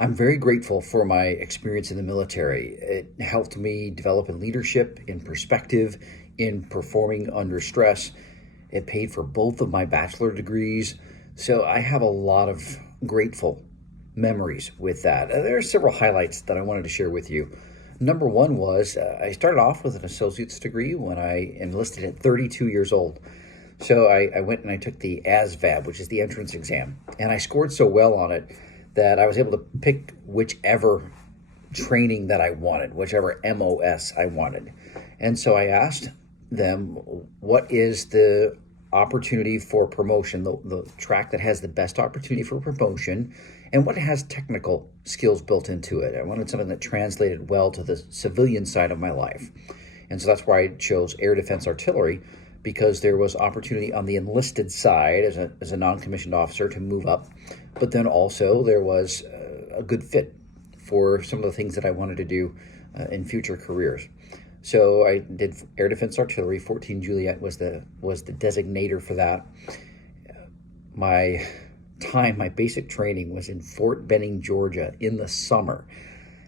I'm very grateful for my experience in the military. It helped me develop in leadership, in perspective, in performing under stress. It paid for both of my bachelor degrees. So I have a lot of grateful memories with that. There are several highlights that I wanted to share with you. Number one was I started off with an associate's degree when I enlisted at 32 years old. So I went and I took the ASVAB, which is the entrance exam, and I scored so well on it that I was able to pick whichever training that I wanted, whichever MOS I wanted. And so I asked them, what is the opportunity for promotion, the track that has the best opportunity for promotion, and what has technical skills built into it? I wanted something that translated well to the civilian side of my life. And so that's why I chose air defense artillery, because there was opportunity on the enlisted side as a non-commissioned officer to move up, but then also there was a good fit for some of the things that I wanted to do in future careers. So I did air defense artillery. 14 Juliet was the designator for that. My basic training was in Fort Benning, Georgia in the summer.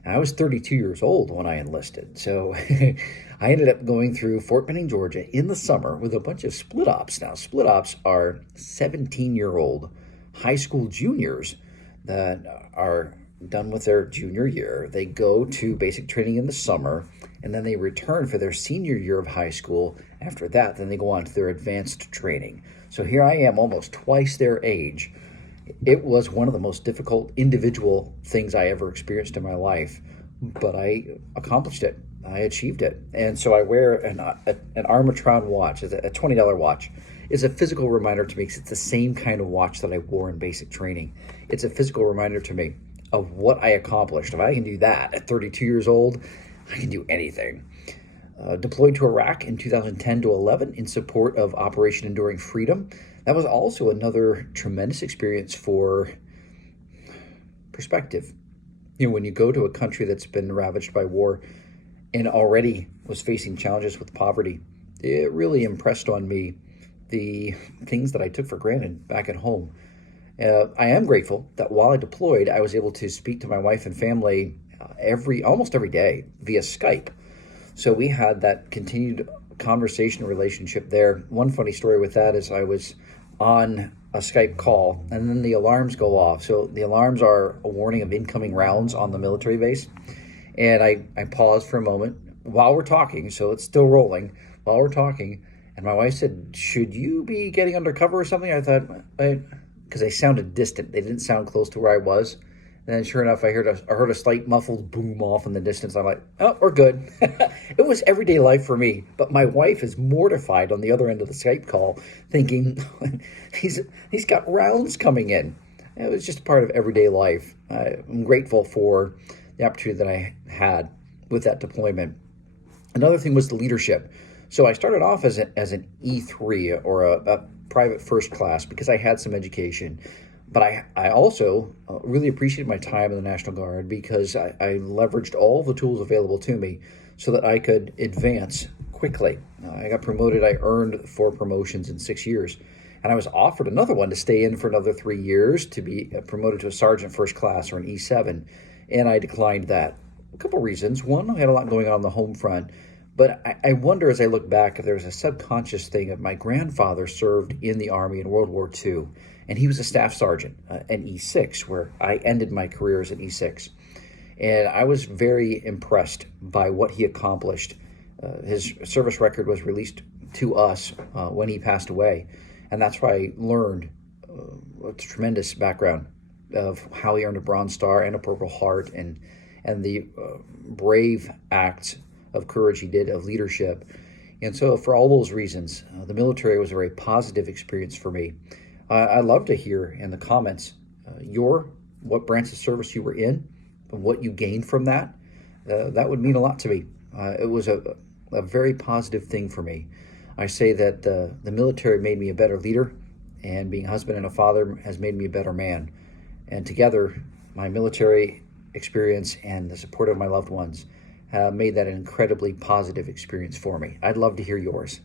And I was 32 years old when I enlisted. So I ended up going through Fort Benning, Georgia in the summer with a bunch of split ops. Now, split ops are 17-year-old high school juniors that are done with their junior year. They go to basic training in the summer, and then they return for their senior year of high school. After that, then they go on to their advanced training. So here I am, almost twice their age. It was one of the most difficult individual things I ever experienced in my life, but I accomplished it. I achieved it. And so I wear an Armatron watch, it's a $20 watch. It's a physical reminder to me because it's the same kind of watch that I wore in basic training. It's a physical reminder to me of what I accomplished. If I can do that at 32 years old, I can do anything. Deployed to Iraq in 2010 to 11 in support of Operation Enduring Freedom. That was also another tremendous experience for perspective. You know, when you go to a country that's been ravaged by war and already was facing challenges with poverty, it really impressed on me the things that I took for granted back at home. I am grateful that while I deployed, I was able to speak to my wife and family almost every day via Skype. So we had that continued conversation relationship there. One funny story with that is I was on a Skype call and then the alarms go off. So the alarms are a warning of incoming rounds on the military base. And I paused for a moment while we're talking, so it's still rolling, while we're talking, and my wife said, should you be getting undercover or something? I thought, because they sounded distant. They didn't sound close to where I was. And then sure enough, I heard a slight muffled boom off in the distance. I'm like, oh, we're good. It was everyday life for me. But my wife is mortified on the other end of the Skype call, thinking he's got rounds coming in. It was just part of everyday life. I'm grateful for the opportunity that I had with that deployment. Another thing was the leadership. So I started off as an E3 or a private first class because I had some education. But I also really appreciated my time in the National Guard because I leveraged all the tools available to me so that I could advance quickly. I got promoted. I earned 4 promotions in 6 years. And I was offered another one to stay in for another 3 years to be promoted to a sergeant first class or an E7. And I declined that. A couple reasons. One, I had a lot going on the home front. But I wonder as I look back if there was a subconscious thing of my grandfather served in the Army in World War II, and he was a staff sergeant, an E6, where I ended my career as an E6. And I was very impressed by what he accomplished. His service record was released to us when he passed away, and that's why I learned a tremendous background of how he earned a Bronze Star and a Purple Heart, and the brave acts of courage he did, of leadership. And so for all those reasons, the military was a very positive experience for me. I'd love to hear in the comments what branch of service you were in and what you gained from that. That would mean a lot to me. It was a very positive thing for me. I say that the military made me a better leader, and being a husband and a father has made me a better man. And together, my military experience and the support of my loved ones made that an incredibly positive experience for me. I'd love to hear yours.